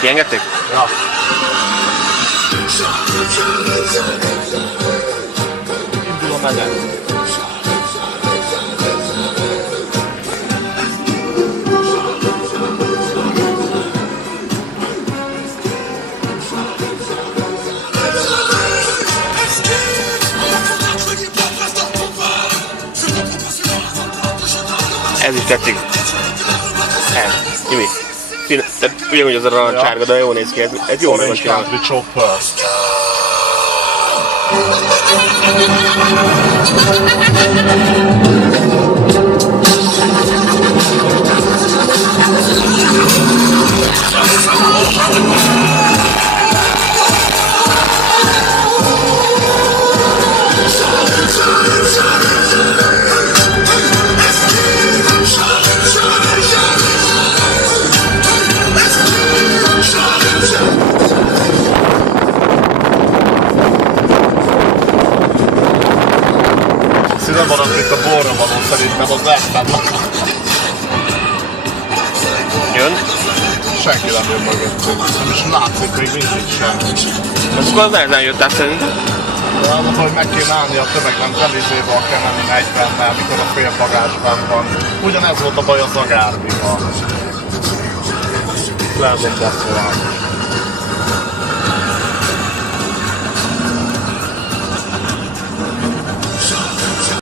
Kiengedték? Ja. Indul a meden. Ez is tetszik. Jimmy. Tehát ugyanúgy az a csárga, de jól néz ki. Ez jól meg van csinálva. Country Chopper. Nem maradt itt a borra való, szerintem az elszállnak. Jön? Senki nem jön mögöttünk. Nem is látszik még mindig sem. Most akkor az nehezen jött át szerintem. De az, hogy meg kéne állni a tömeg, nem Zelizéval kell menni 40-nel, mikor a félbagásban van. Ugyanez volt a baj a Zagárdival. Lehet, hogy lesz valami.